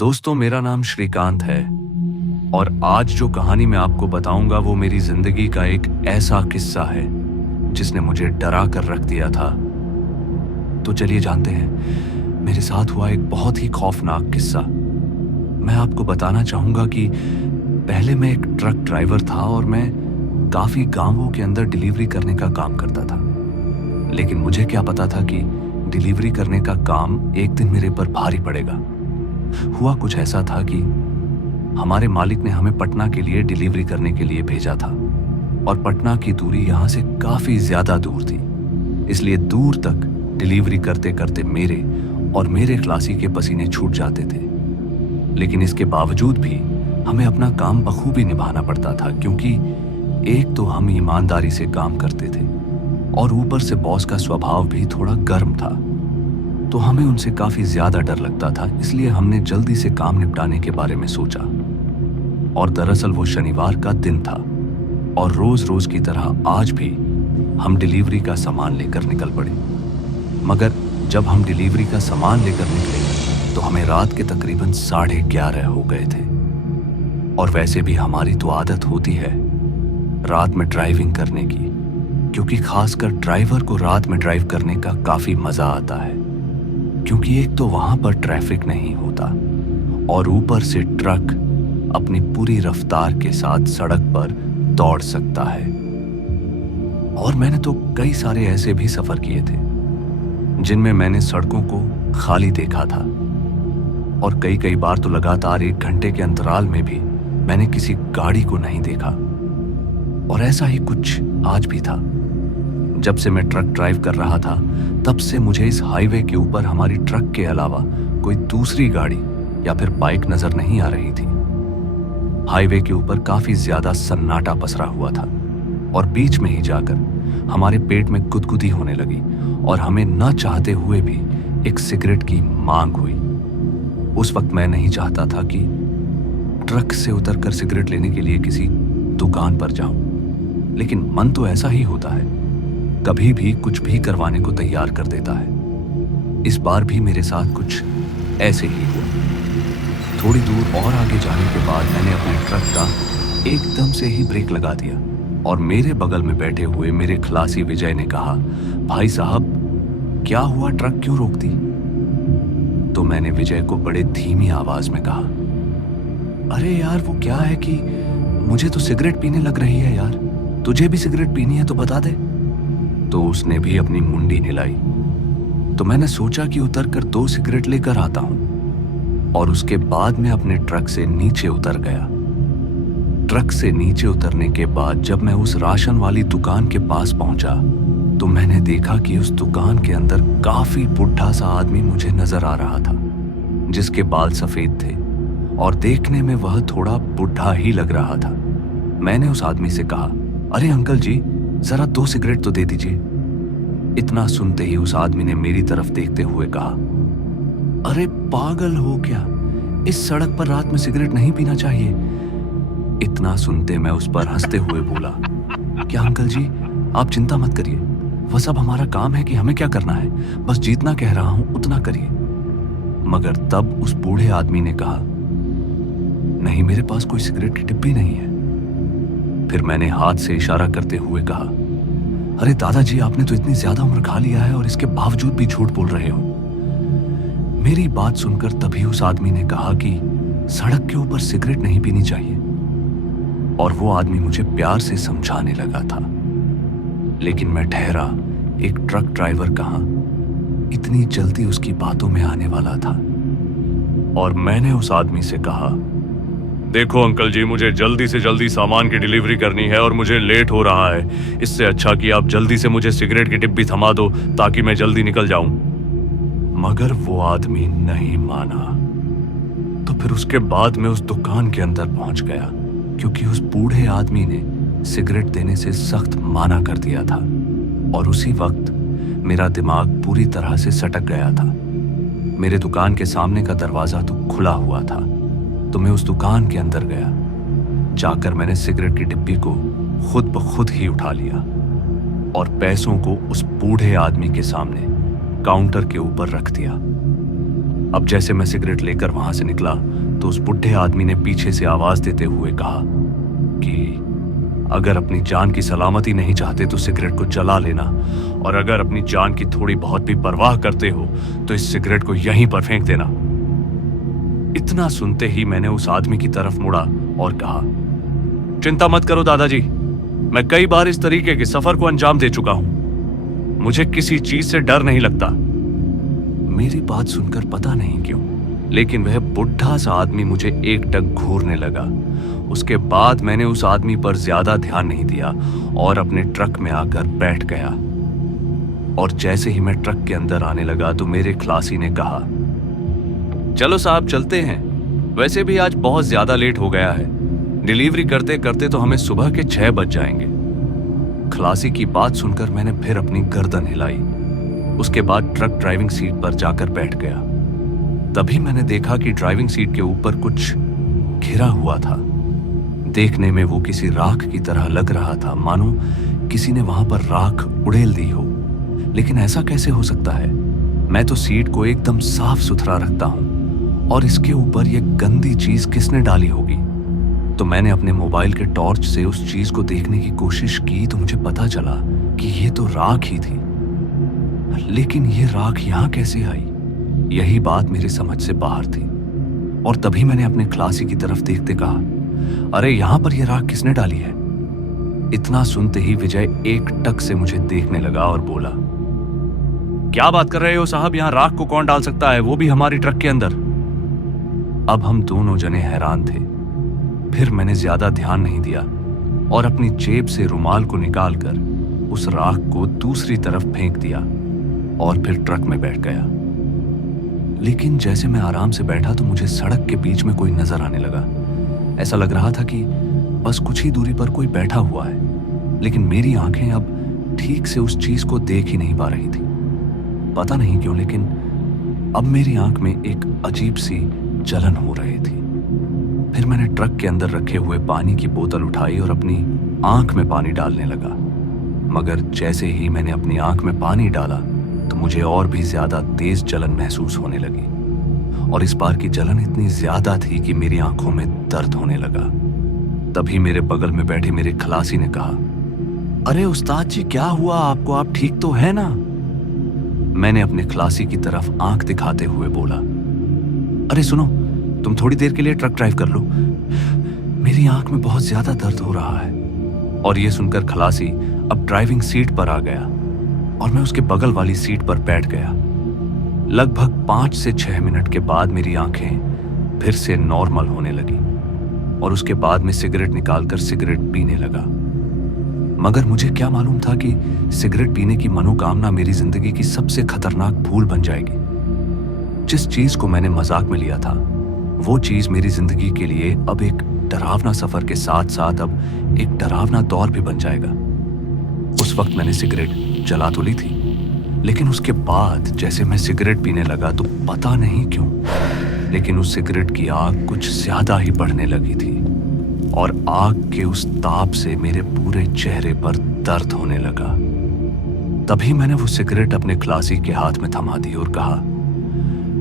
दोस्तों, मेरा नाम श्रीकांत है और आज जो कहानी मैं आपको बताऊंगा वो मेरी जिंदगी का एक ऐसा किस्सा है जिसने मुझे डरा कर रख दिया था। तो चलिए जानते हैं मेरे साथ हुआ एक बहुत ही खौफनाक किस्सा। मैं आपको बताना चाहूंगा कि पहले मैं एक ट्रक ड्राइवर था और मैं काफी गांवों के अंदर डिलीवरी करने का काम करता था। लेकिन मुझे क्या पता था कि डिलीवरी करने का काम एक दिन मेरे पर भारी पड़ेगा। हुआ कुछ ऐसा था कि हमारे मालिक ने हमें पटना के लिए डिलीवरी करने के लिए भेजा था और पटना की दूरी यहाँ से काफी ज्यादा दूर थी। इसलिए दूर तक डिलीवरी करते करते मेरे खलासी के पसीने छूट जाते थे। लेकिन इसके बावजूद भी हमें अपना काम बखूबी निभाना पड़ता था, क्योंकि एक तो हम ईमानदारी से काम करते थे और ऊपर से बॉस का स्वभाव भी थोड़ा गर्म था, तो हमें उनसे काफी ज्यादा डर लगता था। इसलिए हमने जल्दी से काम निपटाने के बारे में सोचा। और दरअसल वो शनिवार का दिन था और रोज रोज की तरह आज भी हम डिलीवरी का सामान लेकर निकल पड़े। मगर जब हम डिलीवरी का सामान लेकर निकले तो हमें रात के तकरीबन 11:30 हो गए थे। और वैसे भी हमारी तो आदत होती है रात में ड्राइविंग करने की, क्योंकि खासकर ड्राइवर को रात में ड्राइव करने का काफी मजा आता है, क्योंकि एक तो वहां पर ट्रैफिक नहीं होता और ऊपर से ट्रक अपनी पूरी रफ्तार के साथ सड़क पर दौड़ सकता है। और मैंने तो कई सारे ऐसे भी सफर किए थे जिनमें मैंने सड़कों को खाली देखा था, और कई बार तो लगातार 1 घंटे के अंतराल में भी मैंने किसी गाड़ी को नहीं देखा। और ऐसा ही कुछ आज भी था। जब से मैं ट्रक ड्राइव कर रहा था तब से मुझे इस हाईवे के ऊपर हमारी ट्रक के अलावा कोई दूसरी गाड़ी या फिर बाइक नजर नहीं आ रही थी। हाईवे के ऊपर काफी ज्यादा सन्नाटा पसरा हुआ था और बीच में ही जाकर हमारे पेट में गुदगुदी होने लगी और हमें न चाहते हुए भी एक सिगरेट की मांग हुई। उस वक्त मैं नहीं चाहता था कि ट्रक से उतरकर सिगरेट लेने के लिए किसी दुकान पर जाऊं, लेकिन मन तो ऐसा ही होता है, कभी भी कुछ भी करवाने को तैयार कर देता है। इस बार भी मेरे साथ कुछ ऐसे ही हुआ। थोड़ी दूर और आगे जाने के बाद मैंने अपने ट्रक का एकदम से ही ब्रेक लगा दिया और मेरे बगल में बैठे हुए मेरे खलासी विजय ने कहा, भाई साहब क्या हुआ, ट्रक क्यों रोक दी? तो मैंने विजय को बड़े धीमी आवाज में कहा, अरे यार वो क्या है कि मुझे तो सिगरेट पीने लग रही है यार, तुझे भी सिगरेट पीनी है तो बता दे। तो उसने भी अपनी मुंडी हिलाई। तो मैंने सोचा कि उतरकर 2 सिगरेट लेकर आता हूं, और उसके बाद मैं अपने ट्रक से नीचे उतर गया। ट्रक से नीचे उतरने के बाद जब मैं उस राशन वाली दुकान के पास पहुंचा तो मैंने देखा कि उस दुकान के अंदर काफी बुढ़ा सा आदमी मुझे नजर आ रहा था, जिसके बाल सफेद थे और देखने में वह थोड़ा बुढ़ा ही लग रहा था। मैंने उस आदमी से कहा, अरे अंकल जी जरा 2 सिगरेट तो दे दीजिए। इतना सुनते ही उस आदमी ने मेरी तरफ देखते हुए कहा, अरे पागल हो क्या, इस सड़क पर रात में सिगरेट नहीं पीना चाहिए। इतना सुनते मैं उस पर हंसते हुए बोला, क्या अंकल जी आप चिंता मत करिए, वह सब हमारा काम है कि हमें क्या करना है, बस जितना कह रहा हूं उतना करिए। मगर तब उस बूढ़े आदमी ने कहा, नहीं मेरे पास कोई सिगरेट की डिब्बी नहीं है। फिर मैंने हाथ से इशारा करते हुए कहा, अरे दादाजी आपने तो इतनी ज्यादा उम्र खा लिया है और इसके बावजूद भी झूठ बोल रहे हो। मेरी बात सुनकर तभी उस आदमी ने कहा कि सड़क के ऊपर सिगरेट नहीं पीनी चाहिए, और वो आदमी मुझे प्यार से समझाने लगा था। लेकिन मैं ठहरा, एक ट्रक ड्राइवर कहां इतनी जल्दी उसकी बातों में आने वाला था। और मैंने उस आदमी से कहा, देखो अंकल जी मुझे जल्दी से जल्दी सामान की डिलीवरी करनी है और मुझे लेट हो रहा है। इससे अच्छा कि आप जल्दी से मुझे सिगरेट की डिब्बी थमा दो ताकि मैं जल्दी निकल जाऊं। मगर वो आदमी नहीं माना। तो फिर उसके बाद मैं उस दुकान के अंदर पहुंच गया, क्योंकि उस बूढ़े आदमी ने सिगरेट देने से सख्त माना कर दिया था। और उसी वक्त मेरा दिमाग पूरी तरह से सटक गया था। मेरे दुकान के सामने का दरवाजा तो खुला हुआ था, तो मैं उस दुकान के अंदर गया। जाकर मैंने सिगरेट की डिब्बी को खुद ब खुद ही उठा लिया और पैसों को उस बूढ़े आदमी के सामने काउंटर के ऊपर रख दिया। अब जैसे मैं सिगरेट लेकर वहां से निकला तो उस बुढ़े आदमी ने पीछे से आवाज देते हुए कहा कि अगर अपनी जान की सलामती नहीं चाहते तो सिगरेट को जला लेना, और अगर अपनी जान की थोड़ी बहुत भी परवाह करते हो तो इस सिगरेट को यहीं पर फेंक देना। इतना सुनते ही मैंने उस आदमी की तरफ मुड़ा और कहा, चिंता मत करो दादाजी, मैं कई बार इस तरीके के सफर को अंजाम दे चुका हूं, मुझे किसी चीज से डर नहीं लगता। मेरी बात सुनकर पता नहीं क्यों लेकिन वह बुढ़ा सा आदमी मुझे एकटक घूरने लगा। उसके बाद मैंने उस आदमी पर ज्यादा ध्यान नहीं दिया और अपने ट्रक में आकर बैठ गया। और जैसे ही मैं ट्रक के अंदर आने लगा तो मेरे खलासी ने कहा, चलो साहब चलते हैं, वैसे भी आज बहुत ज्यादा लेट हो गया है, डिलीवरी करते करते तो हमें सुबह के 6 बज जाएंगे। खलासी की बात सुनकर मैंने फिर अपनी गर्दन हिलाई। उसके बाद ट्रक ड्राइविंग सीट पर जाकर बैठ गया। तभी मैंने देखा कि ड्राइविंग सीट के ऊपर कुछ घिरा हुआ था। देखने में वो किसी राख की तरह लग रहा था, मानो किसी ने वहां पर राख उड़ेल दी हो। लेकिन ऐसा कैसे हो सकता है? मैं तो सीट को एकदम साफ सुथरा रखता हूं और इसके ऊपर ये गंदी चीज किसने डाली होगी? तो मैंने अपने मोबाइल के टॉर्च से उस चीज को देखने की कोशिश की तो मुझे पता चला कि ये तो राख ही थी। लेकिन ये राख यहां कैसे आई? यही बात मेरी समझ से बाहर थी। और तभी मैंने अपने खलासी की तरफ देखते कहा, अरे यहां पर यह राख किसने डाली है? इतना सुनते ही विजय एकटक से मुझे देखने लगा और बोला, क्या बात कर रहे हो साहब, यहां राख को कौन डाल सकता है, वो भी हमारी ट्रक के अंदर? अब हम दोनों जने हैरान थे। फिर मैंने ज्यादा ध्यान नहीं दिया और अपनी जेब से रुमाल को निकालकर उस राख को दूसरी तरफ फेंक दिया और फिर ट्रक में बैठ गया। लेकिन जैसे मैं आराम से बैठा तो मुझे सड़क के बीच में कोई नजर आने लगा। ऐसा लग रहा था कि बस कुछ ही दूरी पर कोई बैठा हुआ है, लेकिन मेरी आंखें अब ठीक से उस चीज को देख ही नहीं पा रही थी। पता नहीं क्यों लेकिन अब मेरी आंख में एक अजीब सी जलन हो रही थी। फिर मैंने ट्रक के अंदर रखे हुए पानी की बोतल उठाई और अपनी आंख में पानी डालने लगा। मगर जैसे ही मैंने अपनी आंख में पानी डाला तो मुझे और भी ज्यादा तेज जलन महसूस होने लगी। और इस बार की जलन इतनी ज्यादा थी कि मेरी आंखों में दर्द होने लगा। तभी मेरे बगल में बैठे मेरे खलासी ने कहा, अरे उस्ताद जी क्या हुआ आपको, आप ठीक तो है ना? मैंने अपने खलासी की तरफ आंख दिखाते हुए बोला, अरे सुनो, तुम थोड़ी देर के लिए ट्रक ड्राइव कर लो, मेरी आंख में बहुत ज्यादा दर्द हो रहा है। और यह सुनकर खलासी अब ड्राइविंग सीट पर आ गया और मैं उसके बगल वाली सीट पर बैठ गया। लगभग 5 से 6 मिनट के बाद मेरी आंखें फिर से नॉर्मल होने लगी और उसके बाद मैं सिगरेट निकालकर सिगरेट पीने लगा। मगर मुझे क्या मालूम था कि सिगरेट पीने की मनोकामना मेरी जिंदगी की सबसे खतरनाक भूल बन जाएगी। जिस चीज को मैंने मजाक में लिया था वो चीज मेरी जिंदगी के लिए अब एक डरावना सफर के साथ साथ अब एक डरावना दौर भी बन जाएगा। उस वक्त मैंने सिगरेट जला तो ली थी, लेकिन उसके बाद जैसे मैं सिगरेट पीने लगा तो पता नहीं क्यों लेकिन उस सिगरेट की आग कुछ ज्यादा ही बढ़ने लगी थी और आग के उस ताप से मेरे पूरे चेहरे पर दर्द होने लगा। तभी मैंने वो सिगरेट अपने खलासी के हाथ में थमा दी और कहा,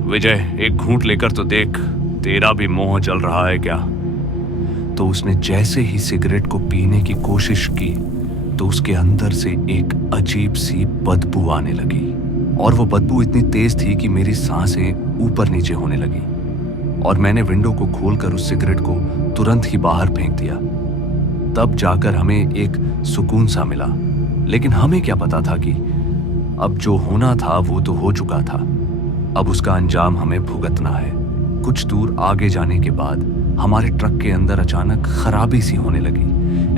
विजय एक घूंट लेकर तो देख, तेरा भी मोह जल रहा है क्या? तो उसने जैसे ही सिगरेट को पीने की कोशिश की तो उसके अंदर से एक अजीब सी बदबू आने लगी और वो बदबू इतनी तेज थी कि मेरी सांसें ऊपर नीचे होने लगी और मैंने विंडो को खोलकर उस सिगरेट को तुरंत ही बाहर फेंक दिया। तब जाकर हमें एक सुकून सा मिला, लेकिन हमें क्या पता था कि अब जो होना था वो तो हो चुका था, अब उसका अंजाम हमें भुगतना है। कुछ दूर आगे जाने के बाद हमारे ट्रक के अंदर अचानक खराबी सी होने लगी।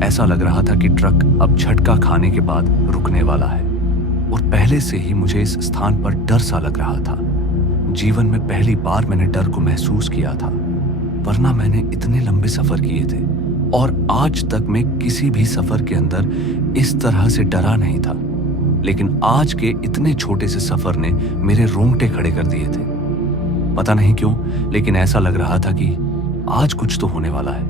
ऐसा लग रहा था कि ट्रक अब झटका खाने के बाद रुकने वाला है और पहले से ही मुझे इस स्थान पर डर सा लग रहा था। जीवन में पहली बार मैंने डर को महसूस किया था, वरना मैंने इतने लंबे सफर किए थे और आज तक मैं किसी भी सफर के अंदर इस तरह से डरा नहीं था। लेकिन आज के इतने छोटे से सफर ने मेरे रोंगटे खड़े कर दिए थे। पता नहीं क्यों लेकिन ऐसा लग रहा था कि आज कुछ तो होने वाला है,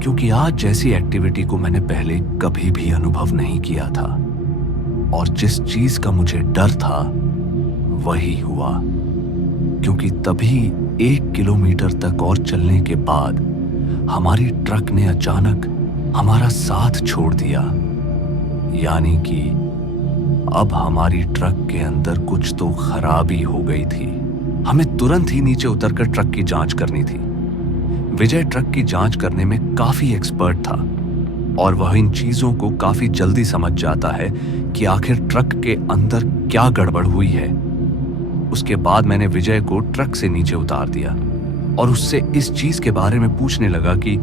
क्योंकि आज जैसी एक्टिविटी को मैंने पहले कभी भी अनुभव नहीं किया था और जिस चीज का मुझे डर था वही हुआ। क्योंकि तभी 1 किलोमीटर तक और चलने के बाद हमारी ट्रक ने अचानक हमारा साथ छोड़ दिया। यानी कि अब हमारी ट्रक के अंदर कुछ तो खराबी हो गई थी। हमें तुरंत ही नीचे उतरकर ट्रक की जांच करनी थी। विजय ट्रक की जांच करने में काफी एक्सपर्ट था और वह इन चीजों को काफी जल्दी समझ जाता है कि आखिर ट्रक के अंदर क्या गड़बड़ हुई है। उसके बाद मैंने विजय को ट्रक से नीचे उतार दिया और उससे इस चीज के बारे में पूछने लगा कि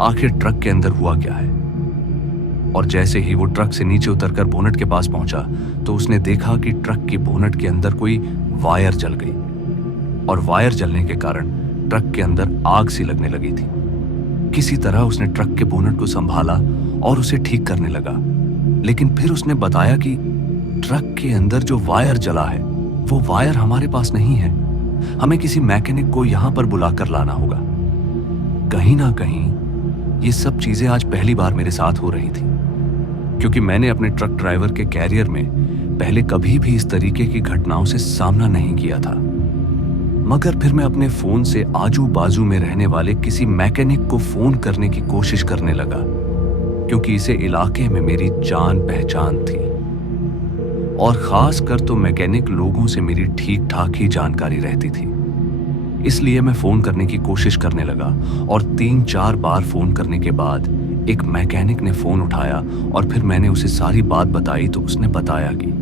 आखिर ट्रक के अंदर हुआ क्या है। और जैसे ही वो ट्रक से नीचे उतरकर बोनट के पास पहुंचा तो उसने देखा कि ट्रक की बोनट के अंदर कोई वायर जल गई और वायर जलने के कारण ट्रक के अंदर आग सी लगने लगी थी। किसी तरह उसने ट्रक के बोनट को संभाला और उसे ठीक करने लगा, लेकिन फिर उसने बताया कि ट्रक के अंदर जो वायर जला है वो वायर हमारे पास नहीं है। हमें किसी मैकेनिक को यहां पर बुलाकर लाना होगा। कहीं ना कहीं ये सब चीजें आज पहली बार मेरे साथ हो रही थी, क्योंकि मैंने अपने ट्रक ड्राइवर के कैरियर में पहले कभी भी इस तरीके की घटनाओं से सामना नहीं किया था। मगर फिर मैं अपने फोन से आजू बाजू में रहने वाले किसी मैकेनिक को फोन करने की कोशिश करने लगा, क्योंकि इसे इलाके में मेरी जान पहचान थी और खास कर तो मैकेनिक लोगों से मेरी ठीक ठाक ही जानकारी रहती थी। इसलिए मैं फोन करने की कोशिश करने लगा और 3-4 बार फोन करने के बाद एक मैकेनिक ने फोन उठाया और फिर मैंने उसे सारी बात बताई तो उसने बताया कि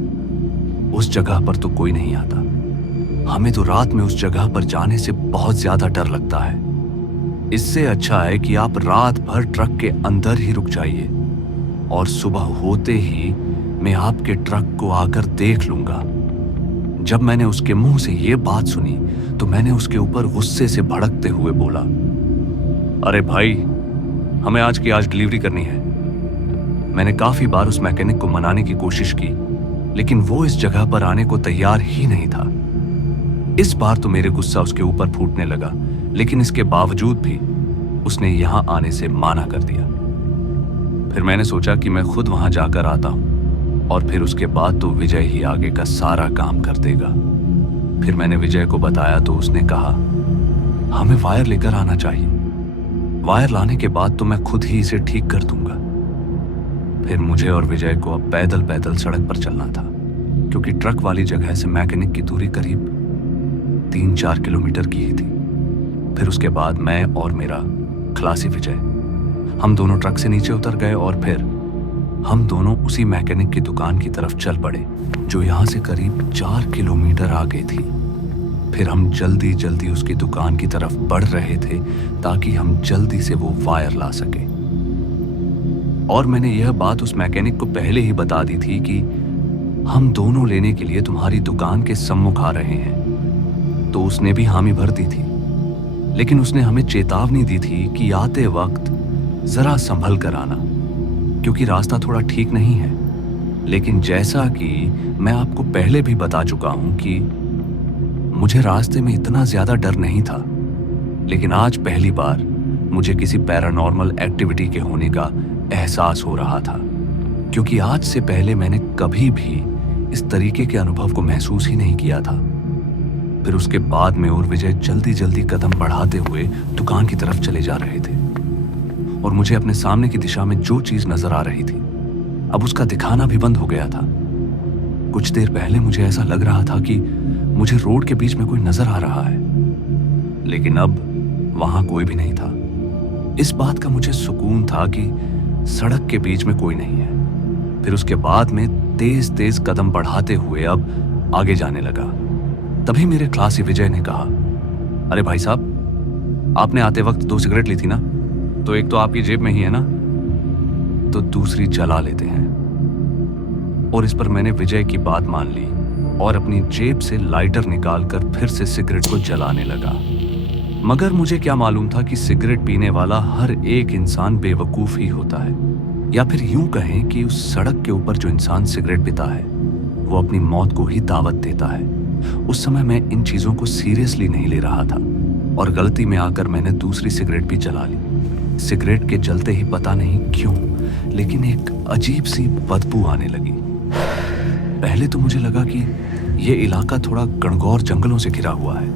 उस जगह पर तो कोई नहीं आता। हमें तो रात में उस जगह पर जाने से बहुत ज्यादा डर लगता है। इससे अच्छा है कि आप रात भर ट्रक के अंदर ही रुक जाइए और सुबह होते ही मैं आपके ट्रक को आकर देख लूंगा। जब मैंने उसके मुंह से ये बात सुनी तो मैंने उसके ऊपर गुस्से से भड़कते हुए बोला, अरे भाई, हमें आज की आज डिलीवरी करनी है। मैंने काफी बार उस मैकेनिक को मनाने की कोशिश की, लेकिन वो इस जगह पर आने को तैयार ही नहीं था। इस बार तो मेरे गुस्सा उसके ऊपर फूटने लगा, लेकिन इसके बावजूद भी उसने यहां आने से माना कर दिया। फिर मैंने सोचा कि मैं खुद वहां जाकर आता हूं और फिर उसके बाद तो विजय ही आगे का सारा काम कर देगा। फिर मैंने विजय को बताया तो उसने कहा, हमें वायर लेकर आना चाहिए। वायर लाने के बाद तो मैं खुद ही इसे ठीक कर दूंगा। फिर मुझे और विजय को अब पैदल पैदल सड़क पर चलना था, क्योंकि ट्रक वाली जगह से मैकेनिक की दूरी करीब 3-4 किलोमीटर की ही थी। फिर उसके बाद मैं और मेरा खलासी विजय, हम दोनों ट्रक से नीचे उतर गए और फिर हम दोनों उसी मैकेनिक की दुकान की तरफ चल पड़े, जो यहाँ से करीब 4 किलोमीटर आगे थी। फिर हम जल्दी जल्दी उसकी दुकान की तरफ बढ़ रहे थे ताकि हम जल्दी से वो वायर ला सके। और मैंने यह बात उस मैकेनिक को पहले ही बता दी थी कि हम दोनों लेने के लिए तुम्हारी दुकान के सम्मुख आ रहे हैं। तो उसने भी हामी भर दी थी, लेकिन उसने हमें चेतावनी दी थी कि आते वक्त जरा संभल कर आना, क्योंकि रास्ता थोड़ा ठीक नहीं है। लेकिन जैसा कि मैं आपको पहले भी बता चुका हूं कि मुझे रास्ते में इतना ज्यादा डर नहीं था, लेकिन आज पहली बार मुझे किसी पैरानॉर्मल एक्टिविटी के होने का एहसास हो रहा था, क्योंकि आज से पहले मैंने कभी भी इस तरीके के अनुभव को महसूस ही नहीं किया था। फिर उसके बाद में और विजय जल्दी जल्दी कदम बढ़ाते हुए दुकान की तरफ चले जा रहे थे और मुझे अपने सामने की दिशा में जो चीज नजर आ रही थी अब उसका दिखाना भी बंद हो गया था। कुछ देर पहले मुझे ऐसा लग रहा था कि मुझे रोड के बीच में कोई नजर आ रहा है, लेकिन अब वहां कोई भी नहीं था। इस बात का मुझे सुकून था कि सड़क के बीच में कोई नहीं है। फिर उसके बाद में तेज तेज कदम बढ़ाते हुए अब आगे जाने लगा। तभी मेरे खलासी विजय ने कहा, अरे भाई साहब, आपने आते वक्त 2 सिगरेट ली थी ना, तो एक तो आपकी जेब में ही है ना, तो दूसरी जला लेते हैं। और इस पर मैंने विजय की बात मान ली और अपनी जेब से लाइटर निकालकर फिर से सिगरेट को जलाने लगा। मगर मुझे क्या मालूम था कि सिगरेट पीने वाला हर एक इंसान बेवकूफ ही होता है, या फिर यूं कहें कि उस सड़क के ऊपर जो इंसान सिगरेट पीता है वो अपनी मौत को ही दावत देता है। उस समय मैं इन चीजों को सीरियसली नहीं ले रहा था और गलती में आकर मैंने दूसरी सिगरेट भी जला ली। सिगरेट के जलते ही पता नहीं क्यों, लेकिन एक अजीब सी बदबू आने लगी। पहले तो मुझे लगा कि ये इलाका थोड़ा गणगौर जंगलों से घिरा हुआ है,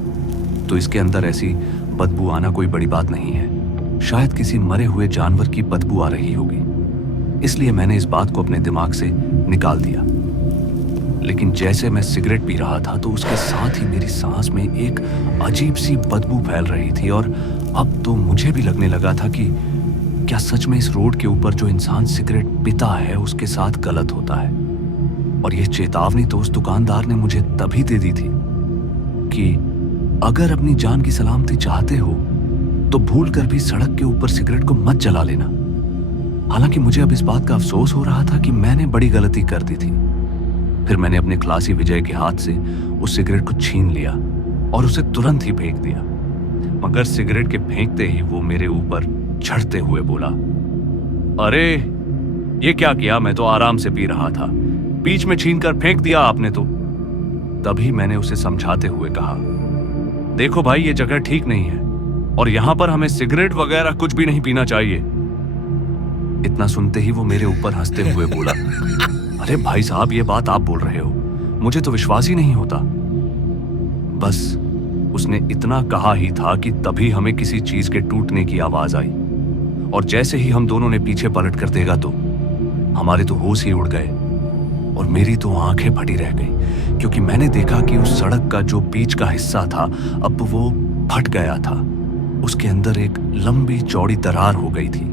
तो इसके अंदर ऐसी बदबू आना कोई बड़ी बात नहीं है। शायद किसी मरे हुए जानवर की बदबू आ रही होगी, इसलिए मैंने इस बात को अपने दिमाग से निकाल दिया। लेकिन जैसे मैं सिगरेट पी रहा था तो उसके साथ ही मेरी सांस में एक अजीब सी बदबू फैल रही थी, और अब तो मुझे भी लगने लगा था कि क्या सच में इस रोड के ऊपर जो इंसान सिगरेट पीता है उसके साथ गलत होता है। और यह चेतावनी तो उस दुकानदार ने मुझे तभी दे दी थी कि अगर अपनी जान की सलामती चाहते हो तो भूल कर भी सड़क के ऊपर सिगरेट को मत जला लेना। हालांकि मुझे अब इस बात का अफसोस हो रहा था कि मैंने बड़ी गलती कर दी थी। फिर मैंने अपने खलासी विजय के हाथ से उस सिगरेट को छीन लिया और उसे तुरंत ही फेंक दिया। मगर सिगरेट के फेंकते ही वो मेरे ऊपर झड़ते हुए बोला, अरे ये क्या किया, मैं तो आराम से पी रहा था, बीच में छीन कर फेंक दिया आपने तो। तभी मैंने उसे समझाते हुए कहा, देखो भाई ये जगह ठीक नहीं है और यहां पर हमें सिगरेट वगैरह कुछ भी नहीं पीना चाहिए। इतना सुनते ही वो मेरे ऊपर हंसते हुए बोला, अरे भाई साहब ये बात आप बोल रहे हो, मुझे तो विश्वास ही नहीं होता। बस उसने इतना कहा ही था कि तभी हमें किसी चीज के टूटने की आवाज आई, और जैसे ही हम दोनों ने पीछे पलट कर देखा तो हमारे तो होश ही उड़ गए और मेरी तो आंखें फटी रह गई, क्योंकि मैंने देखा कि उस सड़क का जो बीच का हिस्सा था अब वो फट गया था। उसके अंदर एक लंबी चौड़ी दरार हो गई थी।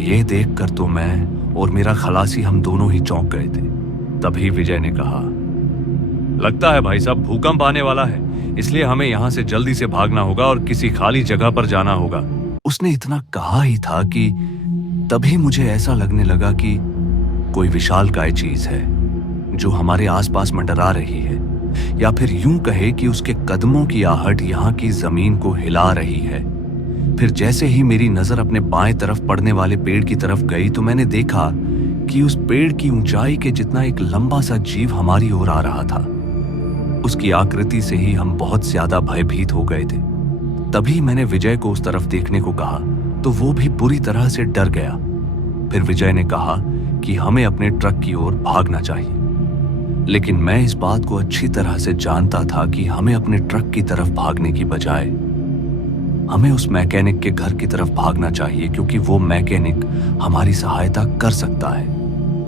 ये देखकर तो मैं और मेरा खलासी हम दोनों ही चौंक गए थे। तभी विजय ने कहा, लगता है भाई साहब भूकंप आने वाला है, इसलिए हमें यहां से जल्दी से भागना होगा और किसी खाली जगह पर जाना होगा। उसने इतना कहा ही था कि तभी मुझे ऐसा लगने लगा कि कोई विशालकाय चीज है जो हमारे आसपास मंडरा रही है, या फिर यूं कहे कि उसके कदमों की आहट यहाँ की जमीन को हिला रही है। फिर जैसे ही मेरी नजर अपने बाएं तरफ पड़ने वाले पेड़ की तरफ गई तो मैंने देखा कि उस पेड़ की ऊंचाई के जितना एक लंबा सा जीव हमारी ओर आ रहा था। उसकी आकृति से ही हम बहुत ज्यादा भयभीत हो गए थे। तभी मैंने विजय को उस तरफ देखने को कहा तो वो भी बुरी तरह से डर गया। फिर विजय ने कहा कि हमें अपने ट्रक की ओर भागना चाहिए, लेकिन मैं इस बात को अच्छी तरह से जानता था कि हमें अपने ट्रक की तरफ भागने की बजाय हमें उस मैकेनिक के घर की तरफ भागना चाहिए, क्योंकि वो मैकेनिक हमारी सहायता कर सकता है,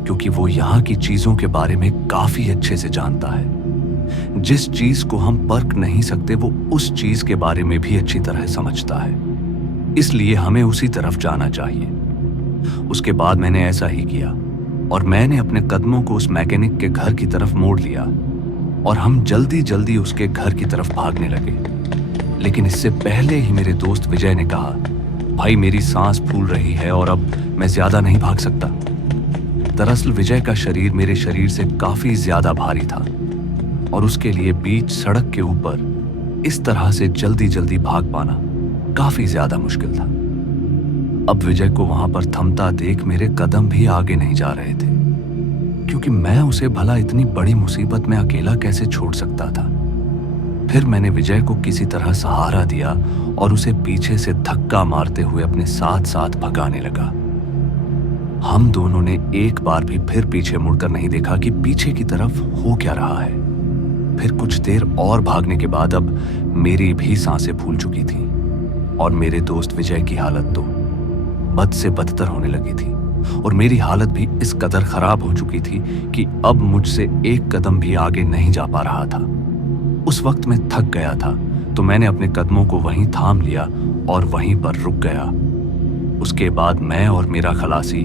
क्योंकि वो यहाँ की चीजों के बारे में काफी अच्छे से जानता है। जिस चीज को हम परख नहीं सकते वो उस चीज के बारे में भी अच्छी तरह समझता है, इसलिए हमें उसी तरफ जाना चाहिए। उसके बाद मैंने ऐसा ही किया और मैंने अपने कदमों को उस मैकेनिक के घर की तरफ मोड़ लिया और हम जल्दी जल्दी उसके घर की तरफ भागने लगे। लेकिन इससे पहले ही मेरे दोस्त विजय ने कहा, भाई मेरी सांस फूल रही है और अब मैं ज्यादा नहीं भाग सकता। दरअसल विजय का शरीर मेरे शरीर से काफी ज्यादा भारी था और उसके लिए बीच सड़क के ऊपर इस तरह से जल्दी जल्दी भाग पाना काफी ज्यादा मुश्किल था। अब विजय को वहां पर थमता देख मेरे कदम भी आगे नहीं जा रहे थे, क्योंकि मैं उसे भला इतनी बड़ी मुसीबत में अकेला कैसे छोड़ सकता था। फिर मैंने विजय को किसी तरह सहारा दिया और उसे पीछे से धक्का मारते हुए अपने साथ साथ भगाने लगा। हम दोनों ने एक बार भी फिर पीछे मुड़कर नहीं देखा कि पीछे की तरफ हो क्या रहा है। फिर कुछ देर और भागने के बाद अब मेरी भी सांसें फूल चुकी थी और मेरे दोस्त विजय की हालत तो बद से बदतर होने लगी थी और मेरी हालत भी इस कदर खराब हो चुकी थी कि अब मुझसे एक कदम भी आगे नहीं जा पा रहा था। उस वक्त मैं थक गया था तो मैंने अपने कदमों को वहीं थाम लिया और वहीं पर रुक गया। उसके बाद मैं और मेरा खलासी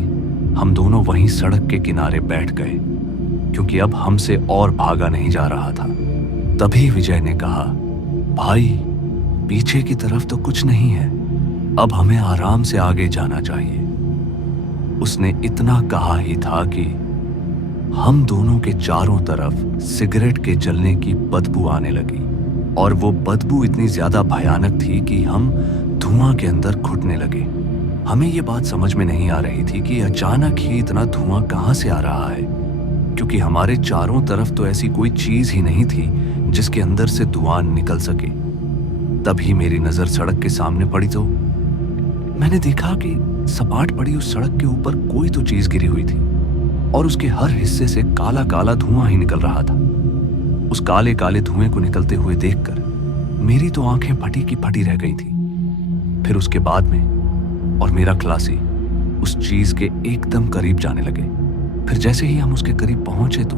हम दोनों वहीं सड़क के किनारे बैठ गए, क्योंकि अब हमसे और भागा नहीं जा रहा था। तभी विजय ने कहा, भाई पीछे की तरफ तो कुछ नहीं है, अब हमें आराम से आगे जाना चाहिए। उसने इतना कहा ही था कि हम दोनों के चारों तरफ सिगरेट के जलने की बदबू आने लगी और वो बदबू इतनी ज्यादा भयानक थी कि हम धुआं के अंदर घुटने लगे। हमें ये बात समझ में नहीं आ रही थी कि अचानक ही इतना धुआं कहां से आ रहा है, क्योंकि हमारे चारों तरफ तो ऐसी कोई चीज ही नहीं थी जिसके अंदर से धुआं निकल सके। तभी मेरी नजर सड़क के सामने पड़ी तो मैंने देखा कि सपाट पड़ी उस सड़क के ऊपर कोई तो चीज गिरी हुई थी और उसके हर हिस्से से काला काला धुआं ही निकल रहा था। उस काले काले धुएं को निकलते हुए देखकर मेरी तो आंखें फटी की फटी रह गई थी। फिर उसके बाद में और मेरा खलासी उस चीज के एकदम करीब जाने लगे। फिर जैसे ही हम उसके करीब पहुंचे तो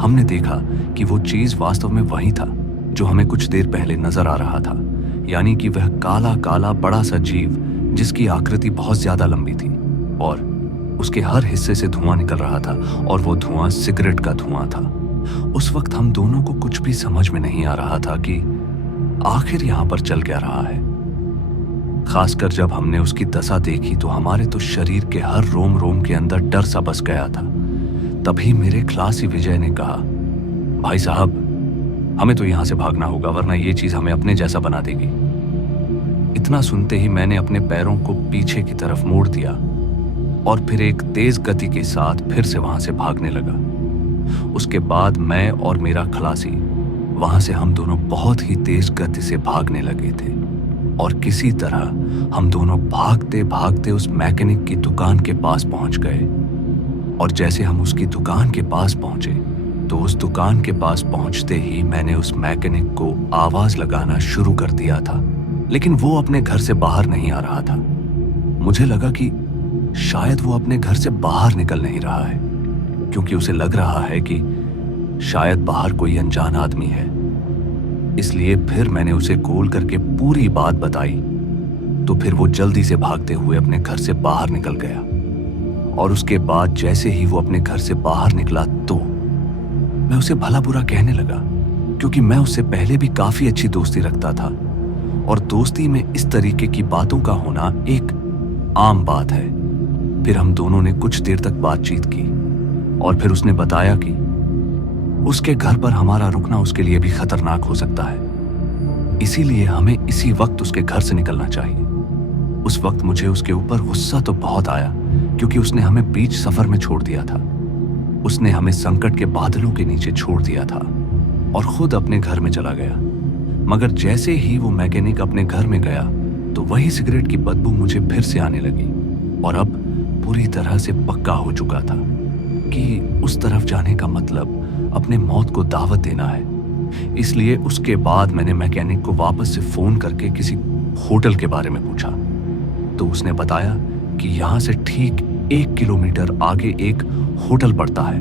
हमने देखा कि वो चीज वास्तव में वही था जो हमें कुछ देर पहले नजर आ रहा था, यानी कि वह काला काला बड़ा सा जीव जिसकी आकृति बहुत ज्यादा लंबी थी और उसके हर हिस्से से धुआं निकल रहा था और वो धुआं सिगरेट का धुआं था। उस वक्त हम दोनों को कुछ भी समझ में नहीं आ रहा था कि आखिर यहां पर चल क्या रहा है। खासकर जब हमने उसकी दशा देखी तो हमारे तो शरीर के हर रोम रोम के अंदर डर सा बस गया था। तभी मेरे खलासी विजय ने कहा, भाई साहब, हमें तो यहां से भागना होगा वरना ये चीज हमें अपने जैसा बना देगी। इतना सुनते ही मैंने अपने पैरों को पीछे की तरफ मोड़ दिया और फिर एक तेज गति के साथ फिर से वहां से भागने लगा। उसके बाद मैं और मेरा खलासी वहां से हम दोनों बहुत ही तेज गति से भागने लगे थे और किसी तरह हम दोनों भागते भागते उस मैकेनिक की दुकान के पास पहुंच गए। और जैसे हम उसकी दुकान के पास पहुंचे तो उस दुकान के पास पहुंचते ही मैंने उस मैकेनिक को आवाज लगाना शुरू कर दिया था, लेकिन वो अपने घर से बाहर नहीं आ रहा था। मुझे लगा कि शायद वो अपने घर से बाहर निकल नहीं रहा है, क्योंकि उसे लग रहा है कि शायद बाहर कोई अनजान आदमी है। इसलिए फिर मैंने उसे कॉल करके पूरी बात बताई तो फिर वो जल्दी से भागते हुए अपने घर से बाहर निकल गया। और उसके बाद जैसे ही वो अपने घर से बाहर निकला तो मैं उसे भला बुरा कहने लगा, क्योंकि मैं उससे पहले भी काफी अच्छी दोस्ती रखता था और दोस्ती में इस तरीके की बातों का होना एक आम बात है। फिर हम दोनों ने कुछ देर तक बातचीत की और फिर उसने बताया कि उसके घर पर हमारा रुकना उसके लिए भी खतरनाक हो सकता है, इसीलिए हमें इसी वक्त उसके घर से निकलना चाहिए। उस वक्त मुझे उसके ऊपर गुस्सा तो बहुत आया, क्योंकि उसने हमें बीच सफर में छोड़ दिया था। उसने हमें संकट के बादलों के नीचे छोड़ दिया था और खुद अपने घर में चला गया। मगर जैसे ही वो मैकेनिक अपने घर में गया तो वही सिगरेट की बदबू मुझे फिर से आने लगी और अब पूरी तरह से पक्का हो चुका था कि उस तरफ जाने का मतलब अपने मौत को दावत देना है। इसलिए उसके बाद मैंने मैकेनिक को वापस से फोन करके किसी होटल के बारे में पूछा तो उसने बताया कि यहाँ से ठीक 1 किलोमीटर आगे एक होटल पड़ता है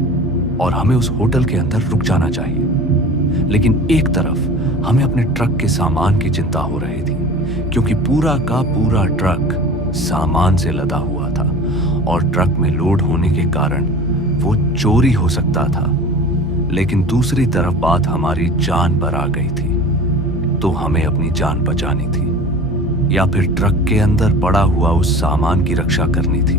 और हमें उस होटल के अंदर रुक जाना चाहिए। लेकिन एक तरफ हमें अपने ट्रक के सामान की चिंता हो रही थी, क्योंकि पूरा का पूरा ट्रक सामान से लदा हुआ था और ट्रक में लोड होने के कारण वो चोरी हो सकता था। लेकिन दूसरी तरफ बात हमारी जान पर आ गई थी, तो हमें अपनी जान बचानी थी या फिर ट्रक के अंदर पड़ा हुआ उस सामान की रक्षा करनी थी।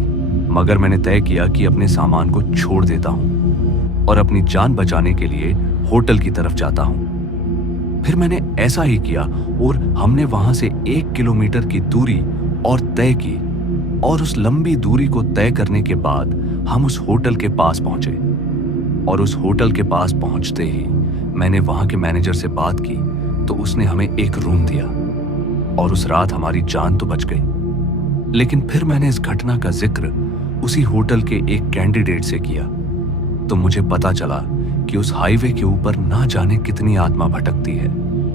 मगर मैंने तय किया कि अपने सामान को छोड़ देता हूं और अपनी जान बचाने के लिए होटल की तरफ जाता हूं। फिर मैंने ऐसा ही किया और हमने वहां से 1 किलोमीटर की दूरी और तय की और उस लंबी दूरी को तय करने के बाद हम उस होटल के पास पहुंचे। और उस होटल के पास पहुंचते ही मैंने वहां के मैनेजर से बात की तो उसने हमें एक रूम दिया और उस रात हमारी जान तो बच गई। लेकिन फिर मैंने इस घटना का जिक्र उसी होटल के एक कैंडिडेट से किया तो मुझे पता चला कि उस हाईवे के ऊपर ना जाने कितनी आत्मा भटकती है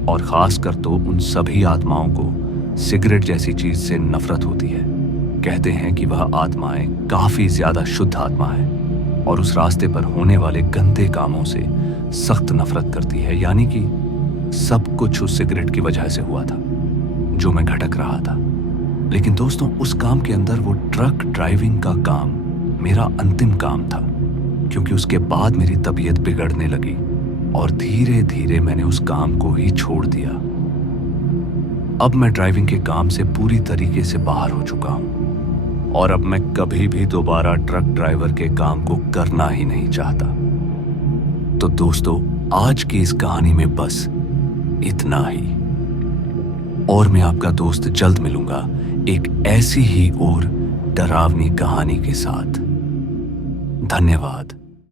और खासकर तो उन सभी आत्माओं को सिगरेट जैसी चीज से नफरत होती है। कहते हैं कि वह आत्माएं काफी ज्यादा शुद्ध आत्मा है और उस रास्ते पर होने वाले गंदे कामों से सख्त नफरत करती है, यानी कि सब कुछ उस सिगरेट की वजह से हुआ था जो मैं घटक रहा था। लेकिन दोस्तों, उस काम के अंदर वो ट्रक ड्राइविंग का काम मेरा अंतिम काम था, क्योंकि उसके बाद मेरी तबीयत बिगड़ने लगी और धीरे धीरे मैंने उस काम को ही छोड़ दिया। अब मैं ड्राइविंग के काम से पूरी तरीके से बाहर हो चुका हूं और अब मैं कभी भी दोबारा ट्रक ड्राइवर के काम को करना ही नहीं चाहता। तो दोस्तों, आज की इस कहानी में बस इतना ही और मैं आपका दोस्त जल्द मिलूंगा एक ऐसी ही और डरावनी कहानी के साथ। धन्यवाद।